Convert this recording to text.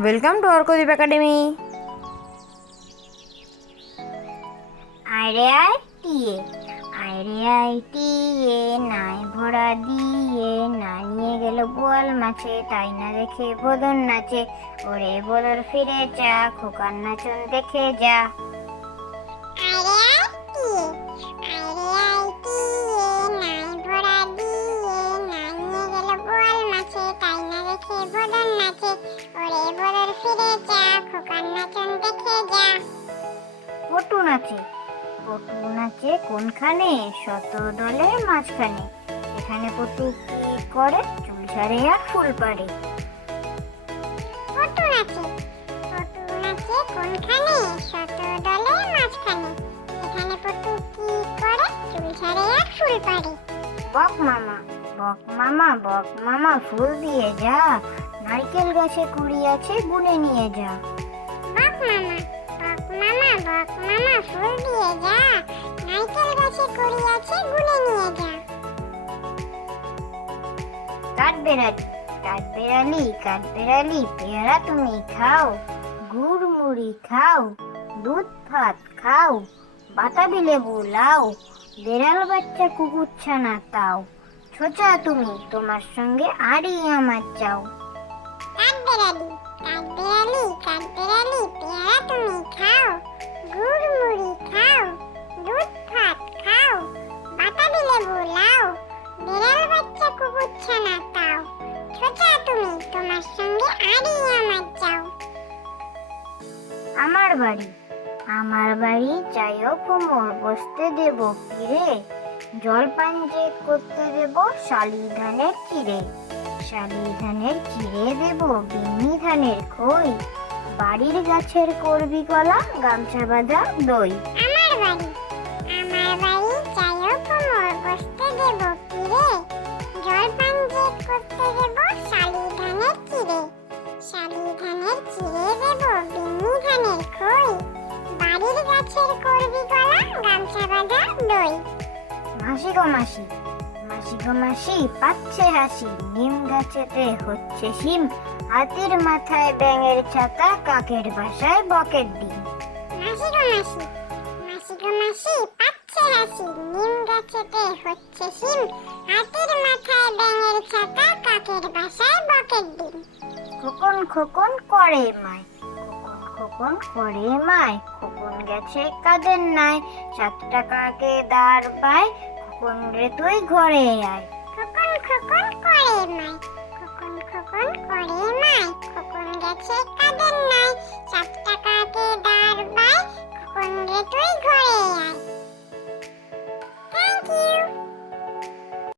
Welcome to Arkadeep academy. আরে আয় টিয়ে, আরে আয় টিয়ে, নাই ভরা দিয়ে, না নিয়ে গেল বোয়াল মাছে, তাই না দেখে বদন নাচে। ওরে বদর ফিরে যা, খোকার নাচন দেখে যা। আরে আয় টিয়ে, আরে আয় টিয়ে, নাই ভরা দিয়ে, না নিয়ে গেল বোয়াল মাছে, তাই না দেখে বদন নাচে। ওরে বদর ফিরে যা, খোকার নাচন দেখে যা। পটু নাচে, পটু নাচে কোনখানে? শত দলের মাঝখানে। এখানে পটু কি করে? চুল ছাড়ে আর ফুল পাড়ে। পটু নাচে, পটু নাচে কোনখানে? শত দলের মাঝখানে। এখানে পটু কি করে? চুল ছাড়ে আর ফুল পাড়ে। বক মামা, বক মামা, বক মামা, ফুল দিয়ে যা, নারকেল গাছে কুড়ি আছে, গুনে নিয়ে যা। বক মামা, বক মামা, বক মামা, ফুল দিয়ে যা, নারকেল গাছে কুড়ি আছে, গুনে নিয়ে যা। কাঠবেড়ালি, কাঠবেড়ালি, কাঠবেড়ালি, পেয়ারা তুমি খাও, গুড় মুড়ি খাও, দুধ ভাত খাও, বাতাবি লেবু লাও, বেড়াল বাচ্চা কুকুর ছানা তাও, ছোচা তুমি, তোমার সঙ্গে আরই আমার চাও। কাঠবেড়ালি, কাঠবেড়ালি, কাঠবেড়ালি, পেয়ারা তুমি খাও, গুড় মুড়ি খাও, দুধ ভাত খাও, বাতাবি লেবু লাও, বেড়াল বাচ্চা কুকুর ছানা তাও, ছোচা তুমি, তোমার সঙ্গে আরই আমার চাও। আমার বাড়ি, আমার বাড়ি যাইও কুমোর, বসতে দেব ফিরে, জলপান যে করতে দেব শালি ধানের চিড়ে, শালি ধানের চিড়ে দেব বিন্নি ধানের খই, বাড়ির গাছের করবি কলা, গামছা বাঁধা দই। আমার বাড়ি, আমার বাড়ি যাইও কুমোর, বসতে দেব ফিরে, জলপান যে করতে দেব শালি ধানের চিড়ে, শালি ধানের চিড়ে দেব বিন্নি ধানের খই, বাড়ির গাছের করবি কলা, গামছা বাঁধা দই। মাসি গো মাসি, মাসি গো মাসি, পাচ্ছে হাসি, নিম গাছেতে হচ্ছে শিম, হাতির মাথায় ব্যাঙের ছাতা, কাকের বাসায় বকের ডিম। মাসি গো মাসি, মাসি গো মাসি, পাচ্ছে হাসি, নিম গাছেতে হচ্ছে শিম, হাতির মাথায় ব্যাঙের ছাতা, কাকের বাসায় বকের ডিম। খোকন খোকন করে মায়, খোকন খোকন করে মায়, খোকন গেছে কাদের নাই, 7 টাকাকে দাঁড় পায়, খোকন রে তুই ঘরে আয়। খোকন খোকন করে মায়, খোকন খোকন করে মায়,